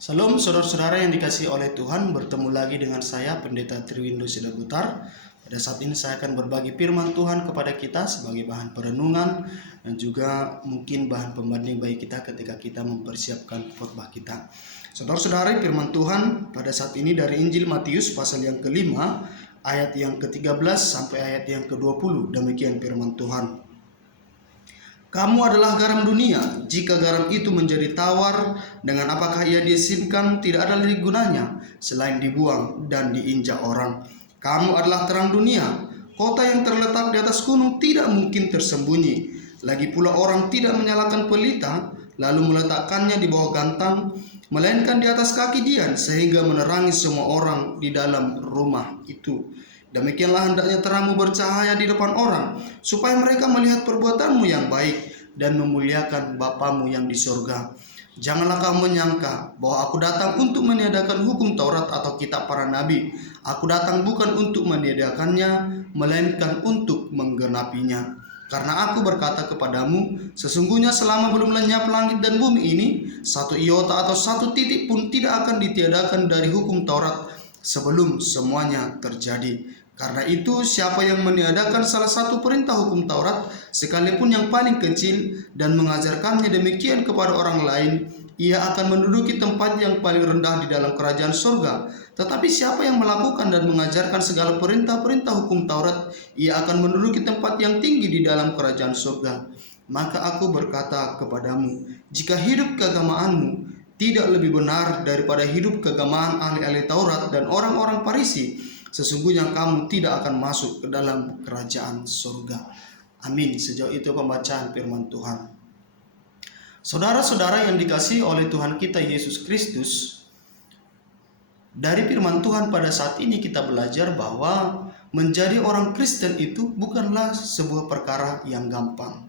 Salam saudara-saudara yang dikasihi oleh Tuhan, bertemu lagi dengan saya Pendeta Triwindo Sidabutar. Pada saat ini saya akan berbagi firman Tuhan kepada kita sebagai bahan perenungan dan juga mungkin bahan pembanding bagi kita ketika kita mempersiapkan khotbah kita. Saudara-saudara, firman Tuhan pada saat ini dari Injil Matius pasal yang kelima, ayat yang ke-13 sampai ayat yang ke-20. Demikian firman Tuhan. Kamu adalah garam dunia. Jika garam itu menjadi tawar, dengan apakah ia diasinkan? Tidak ada lagi gunanya selain dibuang dan diinjak orang. Kamu adalah terang dunia. Kota yang terletak di atas gunung tidak mungkin tersembunyi. Lagi pula orang tidak menyalakan pelita lalu meletakkannya di bawah gantang, melainkan di atas kaki dian, sehingga menerangi semua orang di dalam rumah itu. Demikianlah hendaknya terangmu bercahaya di depan orang, supaya mereka melihat perbuatanmu yang baik dan memuliakan Bapamu yang di surga. Janganlah kamu menyangka bahwa aku datang untuk meniadakan hukum Taurat atau kitab para nabi. Aku datang bukan untuk meniadakannya, melainkan untuk menggenapinya. Karena aku berkata kepadamu, sesungguhnya selama belum lenyap langit dan bumi ini, satu iota atau satu titik pun tidak akan ditiadakan dari hukum Taurat sebelum semuanya terjadi. Karena itu, siapa yang meniadakan salah satu perintah hukum Taurat, sekalipun yang paling kecil, dan mengajarkannya demikian kepada orang lain, ia akan menduduki tempat yang paling rendah di dalam kerajaan surga. Tetapi siapa yang melakukan dan mengajarkan segala perintah-perintah hukum Taurat, ia akan menduduki tempat yang tinggi di dalam kerajaan surga. Maka aku berkata kepadamu, jika hidup keagamaanmu tidak lebih benar daripada hidup keagamaan ahli-ahli Taurat dan orang-orang Farisi, sesungguhnya kamu tidak akan masuk ke dalam kerajaan surga. Amin. Sejauh itu pembacaan firman Tuhan. Saudara-saudara yang dikasihi oleh Tuhan kita Yesus Kristus, dari firman Tuhan pada saat ini kita belajar bahwa menjadi orang Kristen itu bukanlah sebuah perkara yang gampang.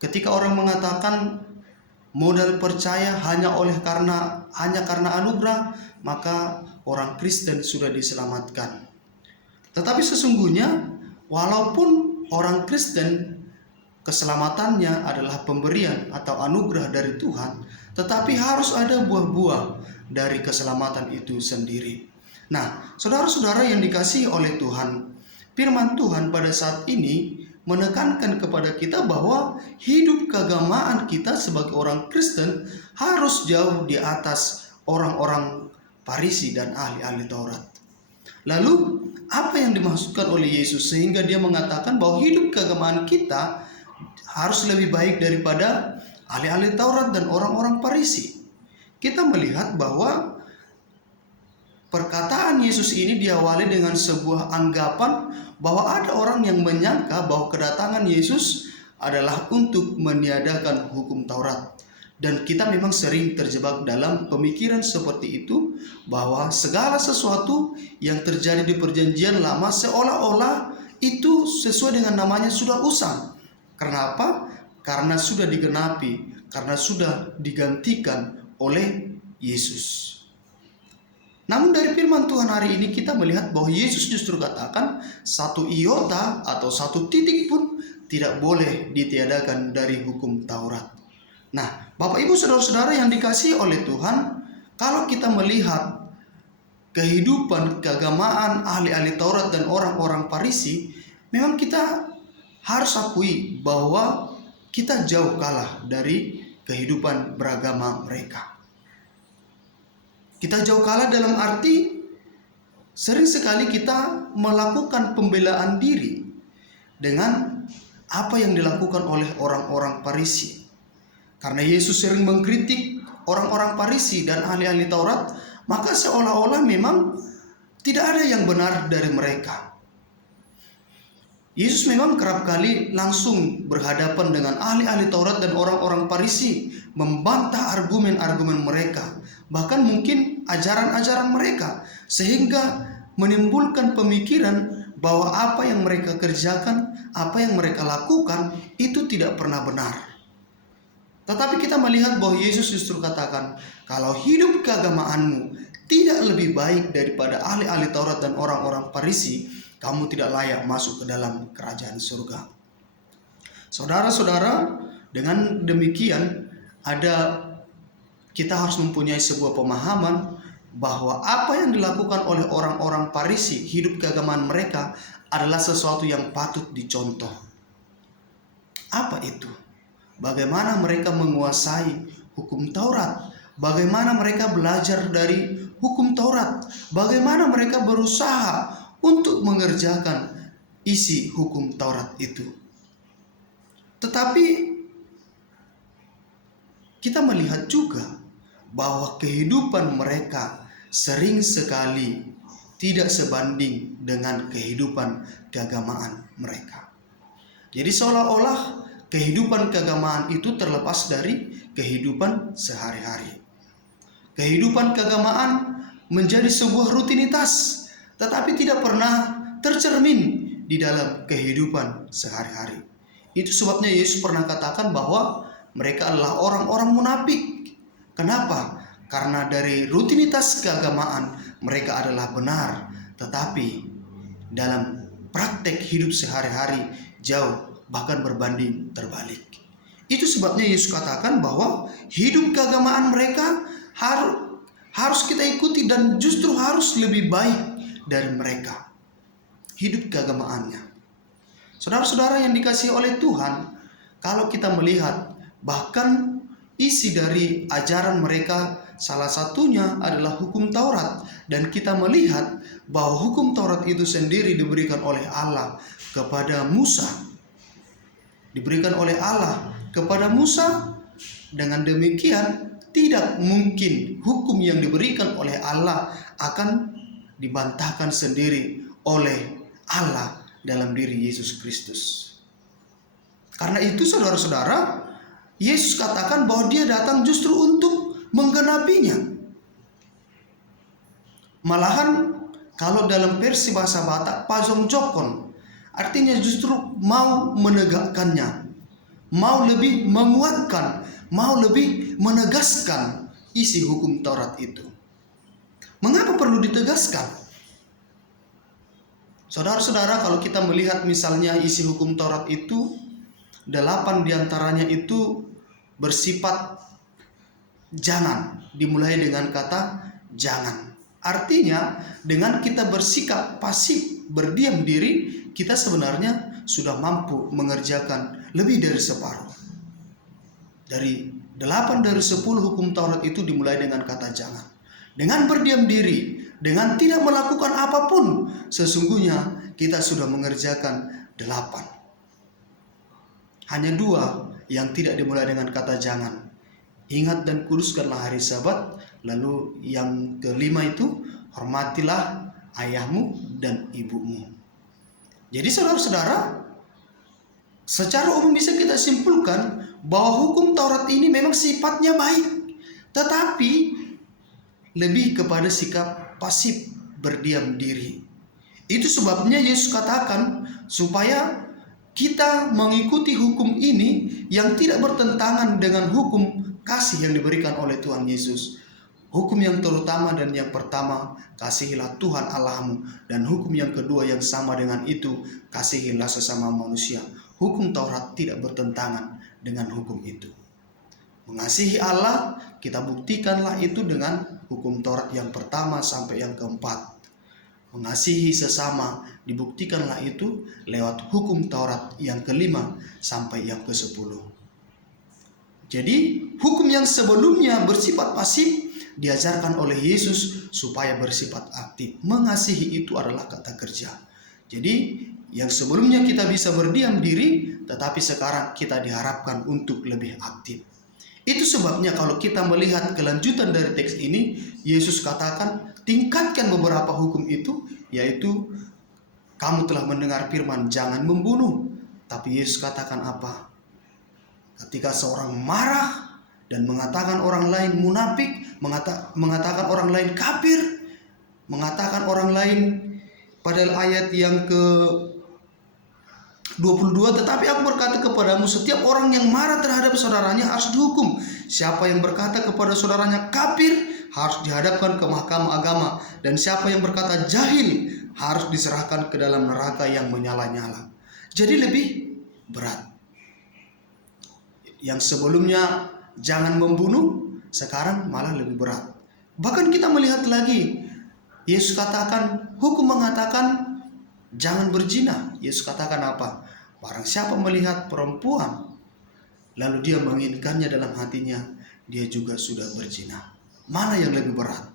Ketika orang mengatakan modal percaya hanya karena anugerah, maka orang Kristen sudah diselamatkan. Tetapi sesungguhnya walaupun orang Kristen keselamatannya adalah pemberian atau anugerah dari Tuhan, tetapi harus ada buah-buah dari keselamatan itu sendiri. Nah, saudara-saudara yang dikasihi oleh Tuhan, firman Tuhan pada saat ini menekankan kepada kita bahwa hidup keagamaan kita sebagai orang Kristen harus jauh di atas orang-orang Farisi dan ahli-ahli Taurat. Lalu, apa yang dimaksudkan oleh Yesus sehingga dia mengatakan bahwa hidup keagamaan kita harus lebih baik daripada ahli-ahli Taurat dan orang-orang Farisi? Kita melihat bahwa perkataan Yesus ini diawali dengan sebuah anggapan bahwa ada orang yang menyangka bahwa kedatangan Yesus adalah untuk meniadakan hukum Taurat. Dan kita memang sering terjebak dalam pemikiran seperti itu, bahwa segala sesuatu yang terjadi di perjanjian lama seolah-olah itu sesuai dengan namanya sudah usang. Kenapa? Karena sudah digenapi, karena sudah digantikan oleh Yesus. Namun dari firman Tuhan hari ini kita melihat bahwa Yesus justru katakan satu iota atau satu titik pun tidak boleh ditiadakan dari hukum Taurat. Nah, Bapak Ibu Saudara-saudara yang dikasihi oleh Tuhan, kalau kita melihat kehidupan keagamaan ahli-ahli Taurat dan orang-orang Farisi, memang kita harus akui bahwa kita jauh kalah dari kehidupan beragama mereka. Kita jauh kalah dalam arti sering sekali kita melakukan pembelaan diri dengan apa yang dilakukan oleh orang-orang Farisi. Karena Yesus sering mengkritik orang-orang Farisi dan ahli-ahli Taurat, maka seolah-olah memang tidak ada yang benar dari mereka. Yesus memang kerap kali langsung berhadapan dengan ahli-ahli Taurat dan orang-orang Farisi, membantah argumen-argumen mereka, bahkan mungkin ajaran-ajaran mereka, sehingga menimbulkan pemikiran bahwa apa yang mereka kerjakan, apa yang mereka lakukan itu tidak pernah benar. Tetapi kita melihat bahwa Yesus justru katakan, kalau hidup keagamaanmu tidak lebih baik daripada ahli-ahli Taurat dan orang-orang Farisi, kamu tidak layak masuk ke dalam kerajaan surga. Saudara-saudara, dengan demikian ada kita harus mempunyai sebuah pemahaman bahwa apa yang dilakukan oleh orang-orang Farisi, hidup keagamaan mereka adalah sesuatu yang patut dicontoh. Apa itu? Bagaimana mereka menguasai hukum Taurat? Bagaimana mereka belajar dari hukum Taurat? Bagaimana mereka berusaha untuk mengerjakan isi hukum Taurat itu? Tetapi kita melihat juga bahwa kehidupan mereka sering sekali tidak sebanding dengan kehidupan keagamaan mereka. Jadi seolah-olah kehidupan keagamaan itu terlepas dari kehidupan sehari-hari. Kehidupan keagamaan menjadi sebuah rutinitas, tetapi tidak pernah tercermin di dalam kehidupan sehari-hari. Itu sebabnya Yesus pernah katakan bahwa mereka adalah orang-orang munafik. Kenapa? Karena dari rutinitas keagamaan mereka adalah benar, tetapi dalam praktek hidup sehari-hari jauh, bahkan berbanding terbalik. Itu sebabnya Yesus katakan bahwa hidup keagamaan mereka harus kita ikuti dan justru harus lebih baik dari mereka. Hidup keagamaannya. Saudara-saudara yang dikasihi oleh Tuhan, kalau kita melihat bahkan isi dari ajaran mereka salah satunya adalah hukum Taurat, dan kita melihat bahwa hukum Taurat itu sendiri diberikan oleh Allah kepada Musa. Diberikan oleh Allah kepada Musa. Dengan demikian tidak mungkin hukum yang diberikan oleh Allah akan dibantahkan sendiri oleh Allah dalam diri Yesus Kristus. Karena itu saudara-saudara, Yesus katakan bahwa dia datang justru untuk menggenapinya. Malahan kalau dalam versi bahasa Batak, pajong jokon, artinya justru mau menegakkannya, mau lebih menguatkan, mau lebih menegaskan isi hukum Taurat itu. Mengapa perlu ditegaskan? Saudara-saudara, kalau kita melihat misalnya isi hukum Taurat itu, 8 diantaranya itu bersifat jangan, dimulai dengan kata jangan. Artinya dengan kita bersikap pasif, berdiam diri, kita sebenarnya sudah mampu mengerjakan lebih dari separuh. Dari 8 dari 10 hukum Taurat itu dimulai dengan kata jangan. Dengan berdiam diri, dengan tidak melakukan apapun, sesungguhnya kita sudah mengerjakan 8. Hanya 2 yang tidak dimulai dengan kata jangan. Ingat dan kuduskanlah hari Sabat. Lalu yang kelima itu, hormatilah ayahmu dan ibumu. Jadi saudara-saudara, secara umum bisa kita simpulkan bahwa hukum Taurat ini memang sifatnya baik, tetapi lebih kepada sikap pasif, berdiam diri. Itu sebabnya Yesus katakan supaya kita mengikuti hukum ini yang tidak bertentangan dengan hukum kasih yang diberikan oleh Tuhan Yesus. Hukum yang terutama dan yang pertama, kasihilah Tuhan Allahmu. Dan hukum yang kedua yang sama dengan itu, kasihilah sesama manusia. Hukum Taurat tidak bertentangan dengan hukum itu. Mengasihi Allah, kita buktikanlah itu dengan hukum Taurat yang pertama sampai yang keempat. Mengasihi sesama, dibuktikanlah itu lewat hukum Taurat yang kelima sampai yang ke-10. Jadi, hukum yang sebelumnya bersifat pasif diajarkan oleh Yesus supaya bersifat aktif. Mengasihi itu adalah kata kerja. Jadi, yang sebelumnya kita bisa berdiam diri, tetapi sekarang kita diharapkan untuk lebih aktif. Itu sebabnya kalau kita melihat kelanjutan dari teks ini, Yesus katakan, tingkatkan beberapa hukum itu, yaitu kamu telah mendengar firman jangan membunuh. Tapi Yesus katakan apa? Ketika seorang marah dan mengatakan orang lain munafik, mengatakan orang lain kafir, mengatakan orang lain, pada ayat yang ke-22, tetapi aku berkata kepadamu, setiap orang yang marah terhadap saudaranya harus dihukum. Siapa yang berkata kepada saudaranya kafir harus dihadapkan ke mahkamah agama, dan siapa yang berkata jahil harus diserahkan ke dalam neraka yang menyala-nyala. Jadi lebih berat. Yang sebelumnya jangan membunuh, sekarang malah lebih berat. Bahkan kita melihat lagi, Yesus katakan, hukum mengatakan jangan berzina. Yesus katakan apa? Barang siapa melihat perempuan lalu dia menginginkannya dalam hatinya, dia juga sudah berzina. Mana yang lebih berat?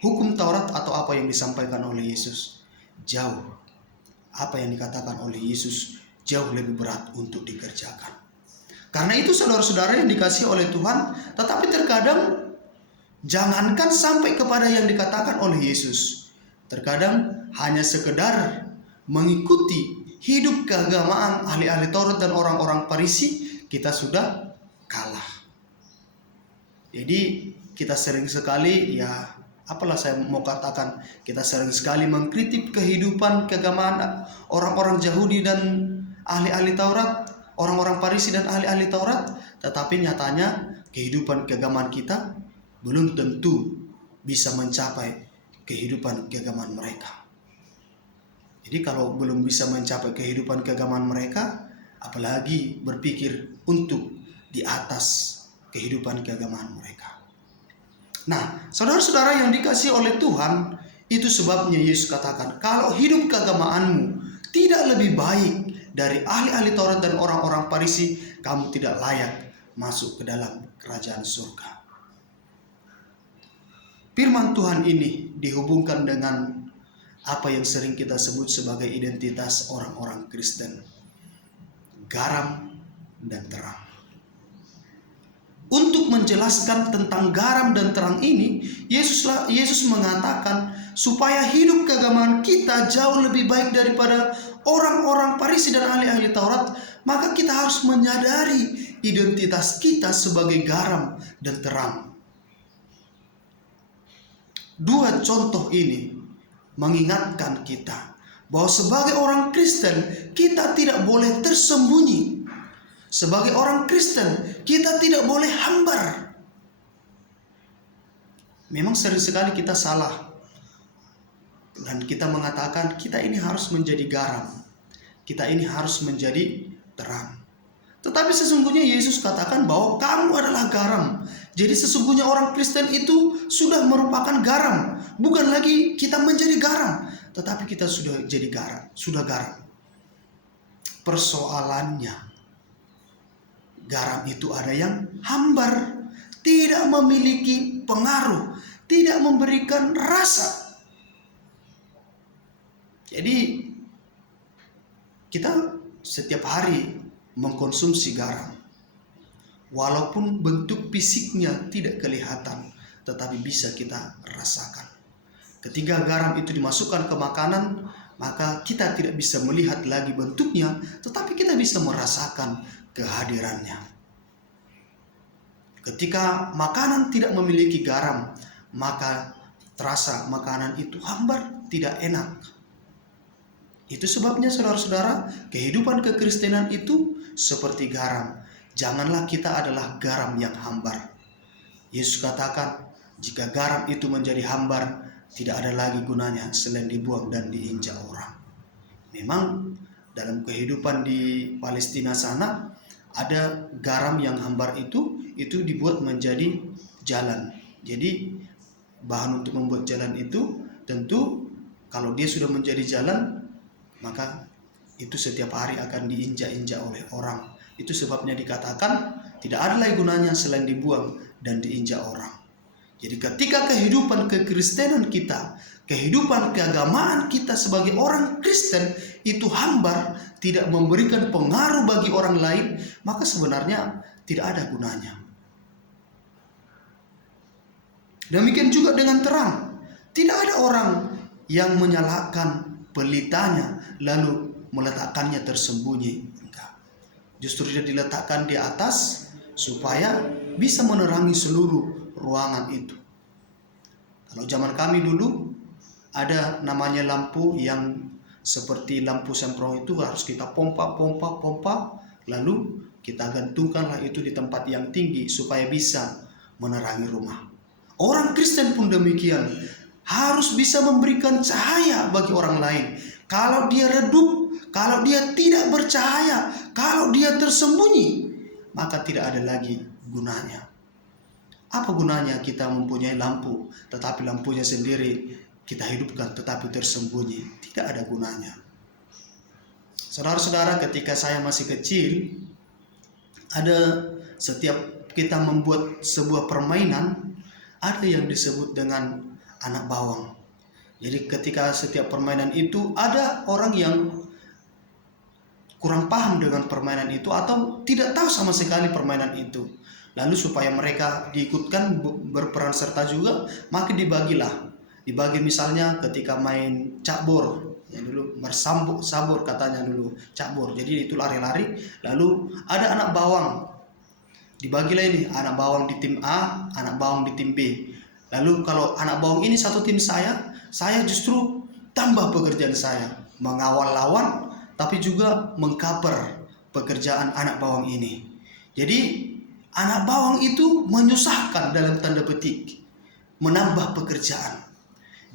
Hukum Taurat atau apa yang disampaikan oleh Yesus? Jauh. Apa yang dikatakan oleh Yesus jauh lebih berat untuk dikerjakan. Karena itu saudara-saudara yang dikasihi oleh Tuhan, tetapi terkadang jangankan sampai kepada yang dikatakan oleh Yesus. Terkadang hanya sekedar mengikuti hidup keagamaan ahli-ahli Taurat dan orang-orang Farisi, kita sudah kalah. Jadi kita sering sekali, apalah saya mau katakan, kita sering sekali mengkritik kehidupan keagamaan orang-orang Yahudi dan ahli-ahli Taurat, orang-orang Farisi dan ahli-ahli Taurat, tetapi nyatanya kehidupan keagamaan kita belum tentu bisa mencapai kehidupan keagamaan mereka. Jadi kalau belum bisa mencapai kehidupan keagamaan mereka, apalagi berpikir untuk di atas kehidupan keagamaan mereka. Nah, saudara-saudara yang dikasihi oleh Tuhan, itu sebabnya Yesus katakan, kalau hidup keagamaanmu tidak lebih baik dari ahli-ahli Taurat dan orang-orang Farisi, kamu tidak layak masuk ke dalam kerajaan surga. Firman Tuhan ini dihubungkan dengan apa yang sering kita sebut sebagai identitas orang-orang Kristen. Garam dan terang. Untuk menjelaskan tentang garam dan terang ini, Yesus mengatakan supaya hidup keagamaan kita jauh lebih baik daripada orang-orang Farisi dan ahli-ahli Taurat, maka kita harus menyadari identitas kita sebagai garam dan terang. Dua contoh ini mengingatkan kita bahwa sebagai orang Kristen kita tidak boleh tersembunyi. Sebagai orang Kristen kita tidak boleh hambar. Memang sering sekali kita salah dan kita mengatakan kita ini harus menjadi garam, kita ini harus menjadi terang. Tetapi sesungguhnya Yesus katakan bahwa kamu adalah garam. Jadi sesungguhnya orang Kristen itu sudah merupakan garam. Bukan lagi kita menjadi garam, tetapi kita sudah jadi garam, sudah garam. Persoalannya, garam itu ada yang hambar, tidak memiliki pengaruh, tidak memberikan rasa. Jadi kita setiap hari mengkonsumsi garam. Walaupun bentuk fisiknya tidak kelihatan, tetapi bisa kita rasakan. Ketika garam itu dimasukkan ke makanan, maka kita tidak bisa melihat lagi bentuknya, tetapi kita bisa merasakan kehadirannya. Ketika makanan tidak memiliki garam, maka terasa makanan itu hambar, tidak enak. Itu sebabnya saudara-saudara, kehidupan kekristenan itu seperti garam. Janganlah kita adalah garam yang hambar. Yesus katakan, jika garam itu menjadi hambar, tidak ada lagi gunanya selain dibuang dan diinjak orang. Memang dalam kehidupan di Palestina sana, ada garam yang hambar itu dibuat menjadi jalan. Jadi bahan untuk membuat jalan itu tentu kalau dia sudah menjadi jalan, maka itu setiap hari akan diinjak-injak oleh orang. Itu sebabnya dikatakan tidak ada lagi gunanya selain dibuang dan diinjak orang. Jadi ketika kehidupan kekristenan kita, kehidupan keagamaan kita sebagai orang Kristen itu hambar, tidak memberikan pengaruh bagi orang lain, maka sebenarnya tidak ada gunanya. Demikian juga dengan terang. Tidak ada orang yang menyalakan pelitanya lalu meletakkannya tersembunyi. Justru dia diletakkan di atas supaya bisa menerangi seluruh ruangan itu. Kalau zaman kami dulu ada namanya lampu yang seperti lampu semprong, itu harus kita pompa, lalu kita gantungkanlah itu di tempat yang tinggi supaya bisa menerangi rumah. Orang Kristen pun demikian, harus bisa memberikan cahaya bagi orang lain. Kalau dia redup, kalau dia tidak bercahaya, kalau dia tersembunyi, maka tidak ada lagi gunanya. Apa gunanya kita mempunyai lampu, tetapi lampunya sendiri kita hidupkan tetapi tersembunyi? Tidak ada gunanya. Saudara-saudara, ketika saya masih kecil, ada setiap kita membuat sebuah permainan, ada yang disebut dengan anak bawang. Jadi ketika setiap permainan itu ada orang yang kurang paham dengan permainan itu atau tidak tahu sama sekali permainan itu. Lalu supaya mereka diikutkan berperan serta juga, maka dibagi misalnya ketika main cakbor, ya dulu sabur katanya dulu, cakbor. Jadi itu lari-lari, lalu ada anak bawang. Dibagilah ini, anak bawang di tim A, anak bawang di tim B. Lalu kalau anak bawang ini satu tim saya justru tambah pekerjaan saya, mengawal lawan tapi juga mengcover pekerjaan anak bawang ini. Jadi anak bawang itu menyusahkan dalam tanda petik, menambah pekerjaan.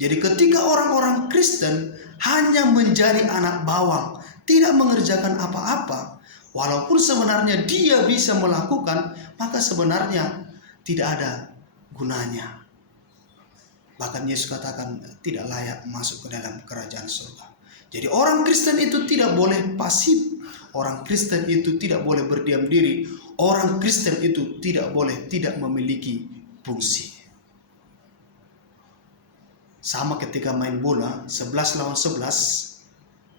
Jadi ketika orang-orang Kristen hanya menjadi anak bawang, tidak mengerjakan apa-apa, walaupun sebenarnya dia bisa melakukan, maka sebenarnya tidak ada gunanya. Bahkan Yesus katakan tidak layak masuk ke dalam kerajaan surga. Jadi orang Kristen itu tidak boleh pasif. Orang Kristen itu tidak boleh berdiam diri. Orang Kristen itu tidak boleh tidak memiliki fungsi. Sama ketika main bola, 11 lawan 11.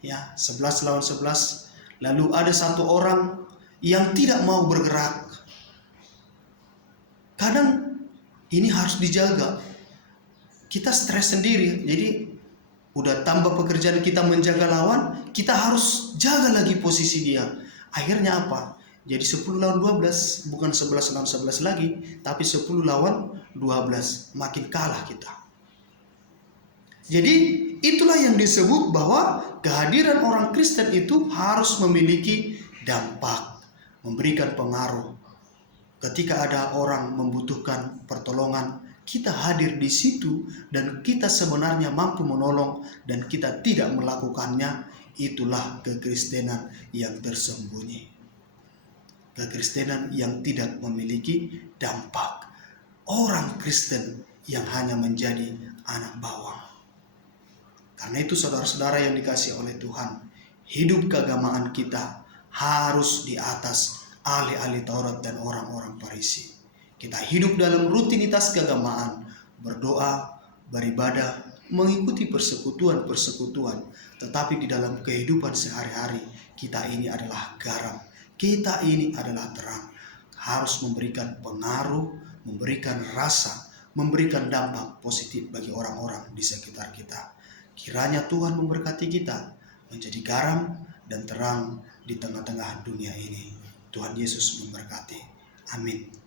Ya, 11 lawan 11. Lalu ada satu orang yang tidak mau bergerak. Kadang ini harus dijaga. Kita stres sendiri, jadi udah tambah pekerjaan kita menjaga lawan, kita harus jaga lagi posisi dia. Akhirnya apa? Jadi 10 lawan 12, bukan 11 lawan 11 lagi, tapi 10 lawan 12. Makin kalah kita. Jadi itulah yang disebut bahwa kehadiran orang Kristen itu harus memiliki dampak, memberikan pengaruh. Ketika ada orang membutuhkan pertolongan, kita hadir di situ dan kita sebenarnya mampu menolong dan kita tidak melakukannya. Itulah kekristenan yang tersembunyi. Kekristenan yang tidak memiliki dampak. Orang Kristen yang hanya menjadi anak bawang. Karena itu saudara-saudara yang dikasihi oleh Tuhan, hidup keagamaan kita harus di atas ahli-ahli Taurat dan orang-orang Farisi. Kita hidup dalam rutinitas keagamaan, berdoa, beribadah, mengikuti persekutuan, tetapi di dalam kehidupan sehari-hari kita ini adalah garam, kita ini adalah terang, harus memberikan pengaruh, memberikan rasa, memberikan dampak positif bagi orang-orang di sekitar kita. Kiranya Tuhan memberkati kita menjadi garam dan terang di tengah-tengah dunia ini. Tuhan Yesus memberkati. Amin.